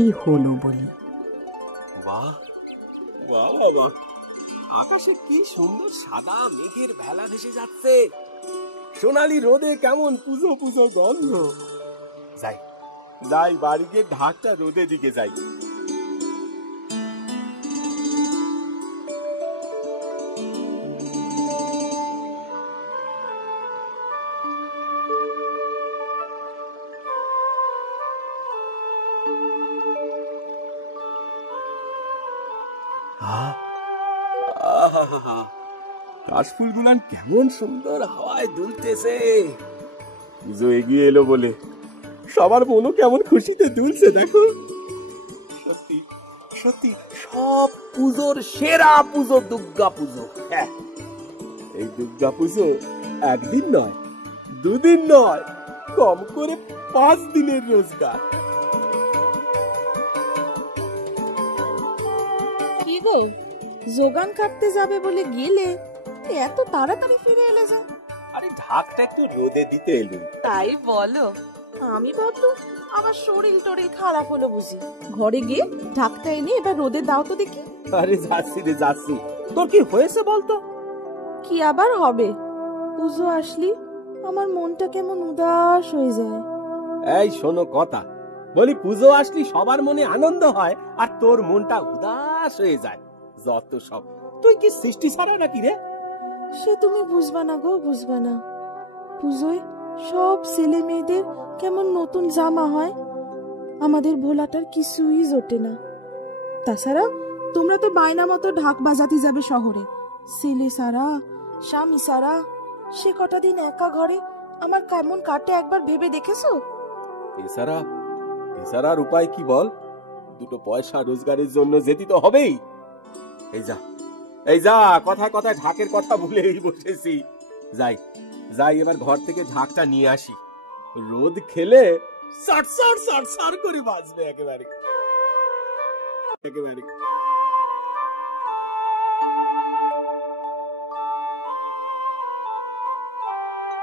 কি হলো বলি। বাহ বাহ বাবা, আকাশে কি সুন্দর সাদা মেঘের ভেলা ভেসে যাচ্ছে, সোনালি রোদে কেমন পুজো পুজো গন্ধ। যাই যাই বাড়ি গিয়ে ঢাকটা রোদে দিকে যাই। কাশফুলগুলো কেমন সুন্দর হাওয়ায় দুলতেছে। পুজো এগিয়ে এলো বলে সবার মনও কেমন খুশিতে দুলছে দেখো। সত্যি সত্যি সব পুজোর সেরা পুজো দুর্গা পুজো। হ্যাঁ, এই দুর্গা পুজো একদিন নয়, দুদিন নয়, কম করে 5 দিনের রোজগার। কি গো, যোগান কাটতে যাবে বলে গেলে এত তাড়াতাড়ি ফিরে এলে যে? আরে ঢাকটা একটু রোদে দিতে এলুম। তাই বলো? আমি ভাবলাম আবার শরীর টরিল খারাপ হলো বুঝি। ঘরে গিয়ে ঢাকটা এনে এবার রোদে দাও তো দেখি। আরে যাচ্ছি রে যাচ্ছি, তোর কি হয়েছে বলতো? কি আবার হবে, পুজো আসলি আমার মনটা কেমন উদাস হয়ে যায়। এই শোনো কথা বলি, পুজো আসলি সবার মনে আনন্দ হয় আর তোর মনটা উদাস হয়ে যায়। যত সব, তুই কি সৃষ্টি ছাড়া নাকি রে? সে তুমি বুঝবা না গো, বুঝবা না। পুজোয় সব ছেলে মেয়েদের কেমন নতুন জামা হয়, আমাদের ভোলাটার কিছুই জোটে না। তাছাড়া তোমরা তো বায়না মতো ঢাক বাজাতে যাবে শহরে, ছেলে সারা স্বামী সারা, সে কটা দিন একা ঘরে আমার কেমন কাটে একবার ভেবে দেখেছো? এছাড়ার উপায় কি বল? দুটো পয়সা রোজগারের জন্য যেতে তো হবেই। এই যা কথায় কথায় ঢাকের কথা ভুলেই বসেছি। যাই যাই এবার ঘর থেকে ঢাকটা নিয়ে আসি, রোদ খেলে সট সট সট সট করে বাজবে একেবারে একেবারে।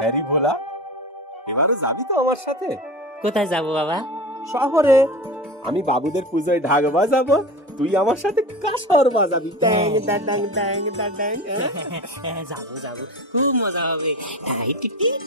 হ্যারি ভোলা, এবারে যাবি তো আমার সাথে? কোথায় যাবো বাবা? শহরে। আমি বাবুদের পুজোয় ঢাক বাজাবো, তুই আমার সাথে কাসর বাজাবি। যাবো যাবো, খুব মজা হবে।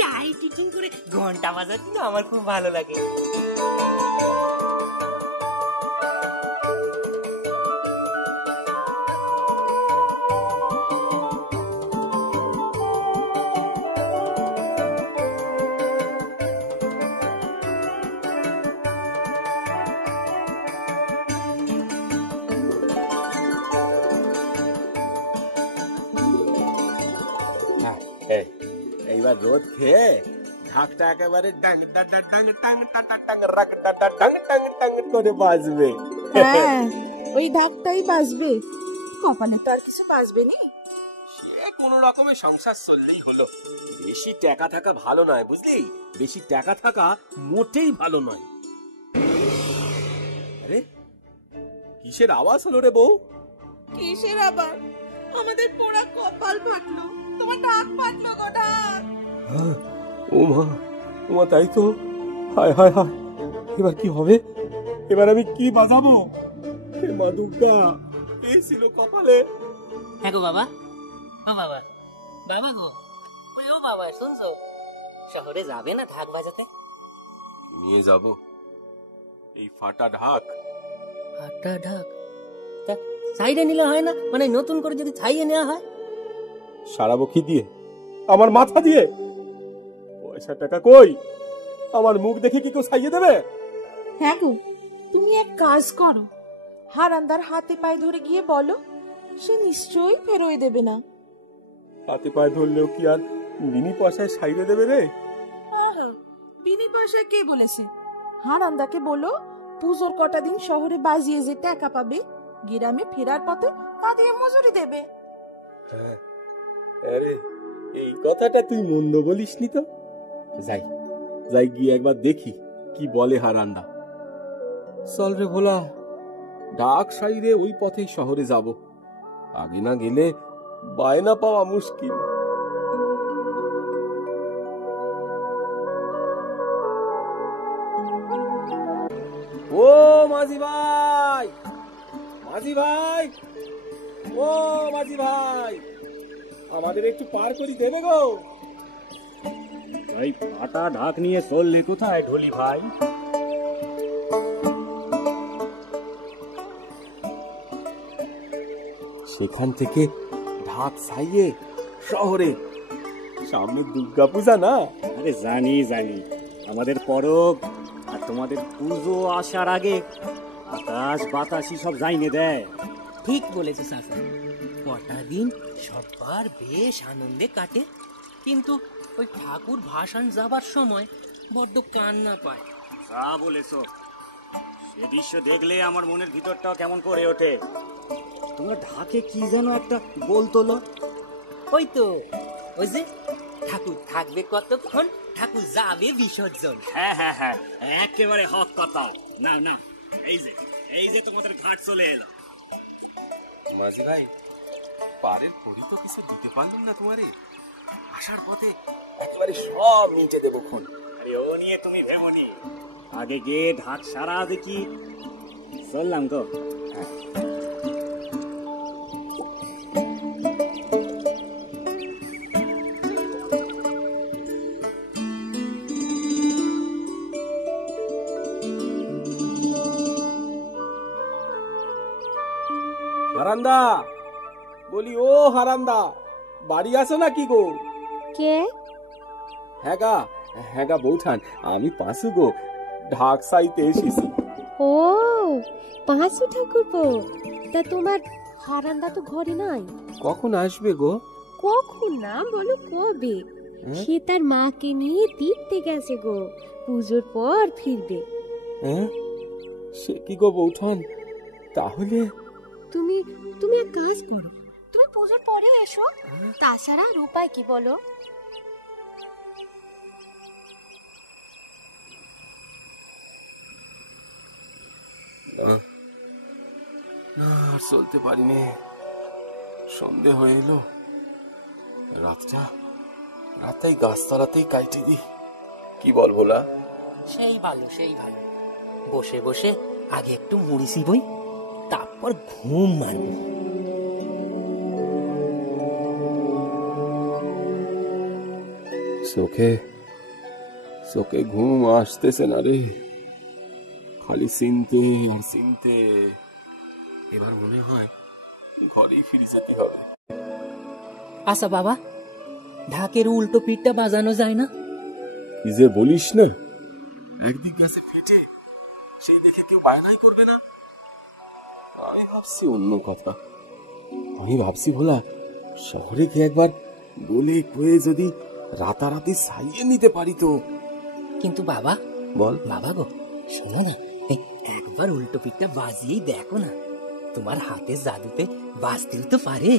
টাই টিটি করে ঘন্টা বাজাতে না আমার খুব ভালো লাগে। এইবার রোদ খেয়ে ঢাকটা একেবারে করে বাজবে। হ্যাঁ, ওই ঢাকটাই বাজবে, কপালে তো আর কিছু বাজবে নি। সে কোন রকমের সংসার চললেই হলো। বেশি টাকা থাকা ভালো নয় বুঝলি, বেশি টাকা থাকা মোটেই ভালো নয়। আরে কিসের আওয়াজ হলো রে বউ? কিসের আবার? আমাদের পোড়া কপাল ফাটলো, তোমার ঢাক ফাটলো গো, ঢাক। ও মা, তাই তো। হায় হায় হায়, এবার কি হবে? এবার আমি কি বাজাবো? হে মা দুর্গা, এই ছিল কপালে। হ্যাঁ গো বাবা, ও বাবা, বাবা গো, ওই ও বাবা শুনছো, শহরে যাবে না ঢাক বাজাতে? নিয়ে যাব এই ফাটা ঢাক। ফাটা ঢাক? তা ছাইরে নিলে হয় না? মানে নতুন করে যদি ছাইয়ে নেওয়া হয়? সারাবো কি দিয়ে? আমার মাথা দিয়ে? পয়সা টাকা কই? আমার মুখ দেখে কি কেউ ছাইয়ে দেবে? হ্যাঁ গো, তুমি এক কাজ করো, হারান্দার হাতে পায়ে ধরে গিয়ে বলো, সে নিশ্চয়ই ফেরোয় দেবে না। হাতে পায়ে ধরলেও কি আর বিনি পয়সায় ছাইয়ে দেবে রে? বিনি পয়সায় কে বলেছে? হারান্দাকে বলো পুজোর কটা দিন শহরে বাজিয়ে যে টাকা পাবে, গ্রামে ফেরার পথে তা দিয়ে মজুরি দেবে। আরে এই কথাটা তুই মন্দ বলিসনি তো। যাই যাই গিয়ে একবার দেখি কি বলে হারান্দা। চল রে ভোলা, ডাক সাইরে ওই পথেই শহরে যাব। আগে না গেলে বায়না পাওয়া মুশকিল। ও মা মাঝি ভাই, মাঝি ভাই, ও মাঝি ভাই, আমাদের একটু পার করে দেবে গো। এই ফাটা ঢাক নিয়ে চললে কোথায় ঢোলি ভাই? সেখান থেকে ঢাক ছাইয়ে শহরে, সামনে দুর্গা পূজা না? আরে জানি জানি, আমাদের পরব আর তোমাদের পুজো আসার আগে আকাশ বাতাসি সব জাইনে দেয়। ঠিক বলেছে চাচা, কটা দিন সবার বেশ আনন্দে কাটে, কিন্তু ওই ঠাকুর ভাসান যাবার সময় বড্ড কান্না পায়। যা বলেছ, সে দৃশ্য দেখলে আমার মনের ভিতরটাও কেমন করে ওঠে। তোমরা ঢাকে কি যেন একটা বলতলো? ওই তো, ওই যে ঠাকুর থাকবে কতক্ষণ, ঠাকুর যাবে বিসর্জন। হ্যাঁ হ্যাঁ হ্যাঁ, একেবারে হক কথা। না না, এই যে তোমাদের ঘাট চলে এলো। মাঝি ভাই, পারের পরি তো কিছু দিতে পারলাম না তোমারে। আসার পথে একেবারে সব নিচে দেবো খন। আরে ও নিয়ে তুমি ভেবনি, আগে গিয়ে ঢাক সারা দেখি। চললাম তো। হারান্দা, বলি ও হারান্দা, বাড়ি আছো নাকি গো? কে? হ্যাঁ গা বৌঠান, আমি পাঁচু গো, ঢাক সাইতে এসেছি। ও পাঁচু ঠাকুরপো, তা তোমার হারান্দা তো ঘরে নাই। কখন আসবে গো? কখন না বলো, কবে? সে তার মাকে নিয়ে তীর্থে গেছে গো, পুজোর পর ফিরবে। হ্যাঁ, সে কি গো বৌঠান, তাহলে তুমি এক কাজ করো, তুমি পুজোর পরে এসো, তাছাড়া আর উপায় কি বলো? না আর চলতে পারিনি, সন্ধে হয়ে এলো। রাতটাই গাছতলাতেই কাইটে দি, কি বল ভোলা? সেই ভালো, সেই ভালো। বসে বসে আগে একটু মুড়ি চিবই, তারপর ঘুম মারব। চোখে ঘুম আসতেছে না রে, খালি চিনতে আর চিনতে। এবার মনে হয় ঘরেই ফিরে যেতে হবে। আচ্ছা বাবা, ঢাকের উল্টো পিঠটা বাজানো যায় না? কি যে বলিস না, একদিক গেছে ফেটে, সেই দেখে কেউ বায়নাই করবে না। আমি ভাবছি অন্য কথা, আমি ভাবছি ভোলা, শহরে গিয়ে একবার বলে কয়ে যদি রাতারাতি সাইয়ে নিতে পারি তো। কিন্তু বাবা, বল বাবা গো, শোনো না, একবার উল্টো পিঠটা বাজিয়েই দেখো না, তোমার হাতে জাদুতে বাজতেও তো পারে।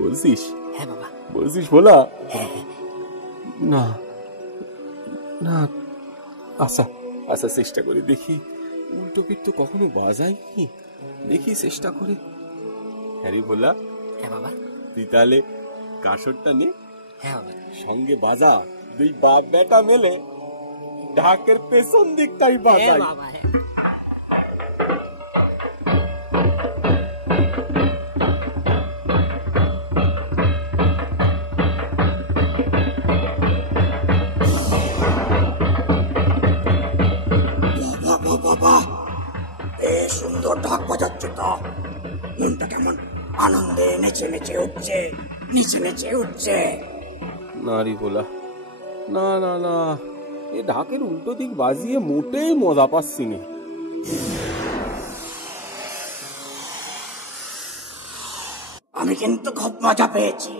বলছিস? হ্যাঁ বাবা। বলছিস ভোলা? হ্যাঁ। না না, আচ্ছা চেষ্টা করে দেখি। উল্টো পিঠ তো কখনো বাজাইনি, দেখি চেষ্টা করে। হ্যাঁ রে ভোলা। হ্যাঁ বাবা। তুই তাহলে কাসরটা নে, হ্যাঁ বাবা, সঙ্গে বাজা, দুই বাপ বেটা মেলে ঢাকের পেছন দিকটাই বাজাই। বাবা হ্যাঁ। সুন্দর ঢাক বাজাচ্ছে তো, মনটা কেমন আনন্দে নেচে নেচে উঠছে। না রে ভোলা, না, এ ঢাকের উল্টো দিক বাজিয়ে মোটেই মজা পাচ্ছি না। আমি কিন্তু খুব মজা পেয়েছি,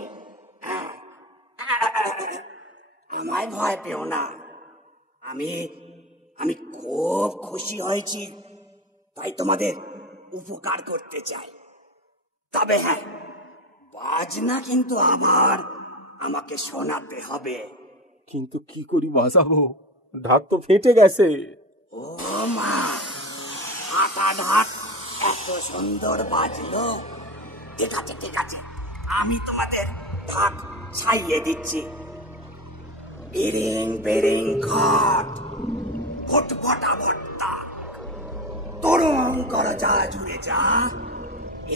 আমায় ভয় পেও না। আমি খুব খুশি হয়েছি, তাই তোমাদের উপকার করতে চাই। তবে হ্যাঁ, বাজনা কিন্তু আবার আমাকে শোনাতে হবে। কিন্তু কি করি বাজাবো, ঢাক তো ফেটে গেছে। ও মা, ফাটা ঢাক এত সুন্দর বাজলো। ঠিক আছে, আমি তোমাদের ঢাক ছাইয়ে দিচ্ছি। বিরিং বিরিং খট, ফটফটা ভট্টা, তরুণ কর যা জুড়ে যা,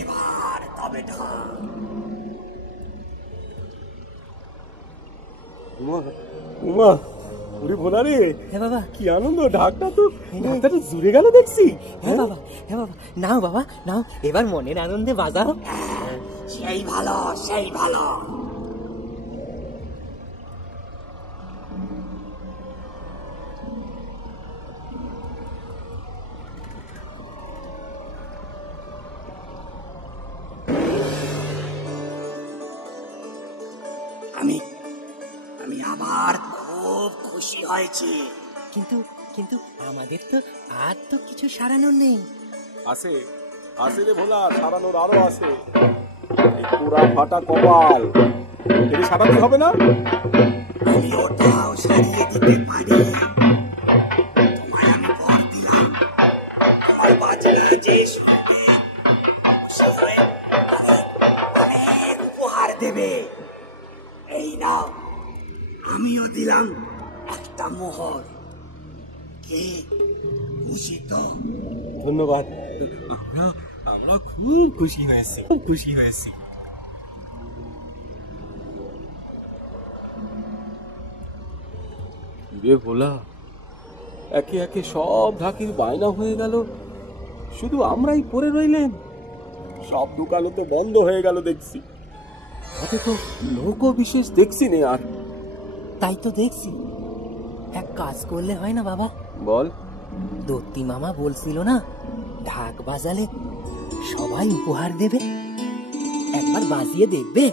এবার তবে ঢাক। উমা উমা ওরে ভোলা রে, হ্যাঁ বাবা, কি আনন্দ! ঢাকটা তো জুড়ে গেল দেখছি। হ্যাঁ বাবা, হ্যাঁ বাবা, নাও বাবা নাও, এবার মনের আনন্দে বাজাও। সেই ভালো, সেই ভালো। আমি আমি আবার খুব খুশি হয়েছি। কিন্তু কিন্তু আমাদের তো আর তো কিছু সারানোর নেই। আছে আছে রে ভোলা, সারানোর আরো আছে। এই পুরা ফাটা কপাল এটা সারাতে হবে না? আমি ওটাও সারিয়ে দিতে পারি। তোমায় আমি বর দিলাম, তোমার বাজনা যে শুনবে খুশি হয়ে অনেক অনেক উপহার দেবে। এই নাও, আমিও দিলাম একটা মোহর। কে খুশি তো? ধন্যবাদ। আমরা আমরা খুব খুশি হয়েছি, খুব খুশি হয়েছি। রে ভোলা, একে একে সব ঢাকির বায়না হয়ে গেল, শুধু আমরাই পড়ে রইলেন। সব দোকানও তো বন্ধ হয়ে গেল দেখছি। তাতে তো লোকও বিশেষ দেখছি নে আর। তাই তো দেখছি। এক কাজ করলে হয় না বাবা? বল। দত্তি মামা বলছিল না, ঢাক বাজালে সবাই উপহার দেবে, একবার বাজিয়ে দেখবে।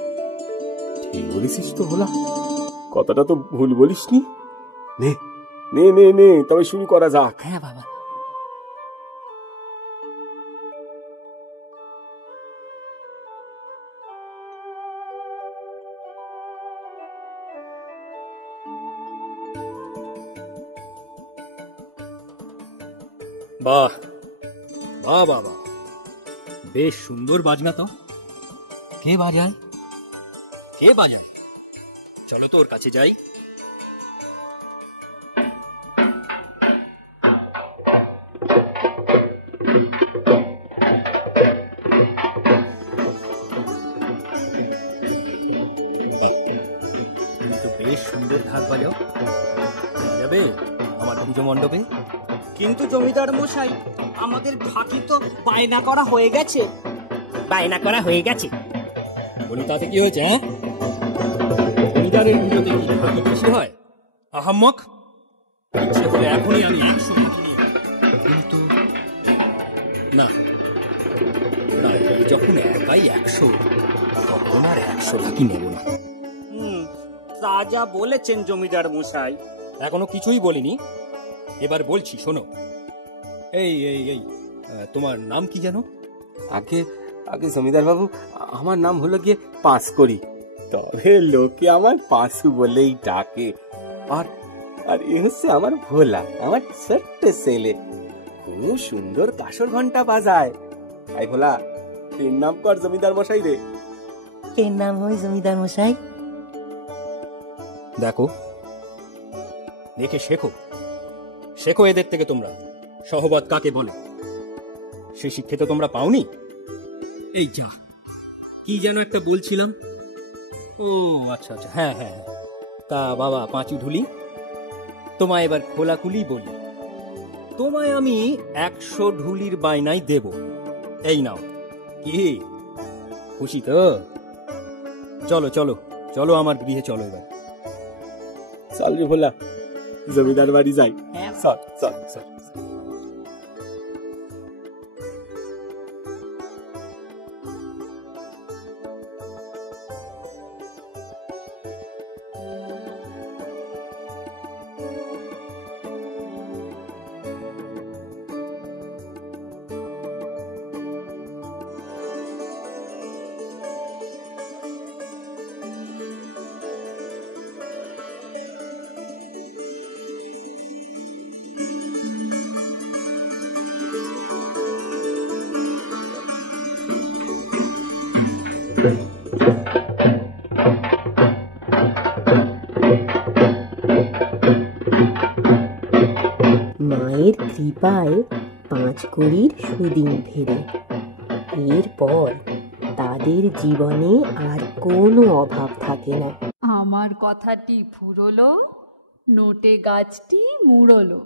ঠিক বলেছিস তো ভোলা, কথাটা তো ভুল বলিসনি। নে নে নে নে, তবে শুরু করা যাক। হ্যাঁ বাবা। বাহ বাহ বাহ বাহ, বেশ সুন্দর বাজনা তো। কে বাজায়? কে বাজায়? চলো তো ওর কাছে যাই। তুমি তো বেশ সুন্দর ঢাক বাজাও, যাবে আমার পুজো মণ্ডপে। কিন্তু জমিদার মশাই, আমাদের ঢাকি তো বায়না করা হয়ে গেছে। বায়না করা হয়ে গেছে? বলি তাতে কি হয়েছে? হ্যাঁ, জমিদারের পুজোতে কি ঢাকি খুশি হয়? আহাম্মক, ইচ্ছে হলে এখনই আমি 100 ঢাকি নিয়ে। কিন্তু না না, এই যখন একাই 100, তখন আর 100 ঢাকি নেব না। তা যা বলেছেন জমিদার মশাই। এখনো কিছুই বলিনি, এবার বলছি শোনো। এই এই এই তোমার নাম কি জানো? আগে আগে জমিদার বাবু, আমার নাম হলো গিয়ে পাঁচ করি, তবে লোকে আমার পাঁচু বলেই ডাকে। আর আর এ হচ্ছে আমার ভোলা, আমার ছোট্ট ছেলে। খুব সুন্দর কাসর ঘন্টা বাজায়। আই ভোলা, এর নাম কর জমিদার মশাই রে। এর নাম হয় জমিদার মশাই। দেখো, দেখে শেখো, শেখো এদের থেকে তোমরা সহবত কাকে বলে। সে শিক্ষা তো তোমরা পাওনি। এই যা, কি যেন একটা বলছিলাম। ও আচ্ছা আচ্ছা, হ্যাঁ হ্যাঁ হ্যাঁ। তা বাবা পাঁচু ঢুলি, তোমায় এবার খোলাখুলি বলি। তোমায় আমি 100 ঢুলির বায়নাই দেব। এই নাও। কি খুশি তো? চলো চলো চলো, আমার গৃহে চলো এবার। চল রে ভোলা, জমিদার বাড়ি যাই। চল চল চল। মায়ের কৃপায় 5 কড়ির সুদিন ফেরে। এরপর তাদের জীবনে আর কোনো অভাব থাকে না। আমার কথাটি ফুরলো, নোটে গাছটি মুড়লো।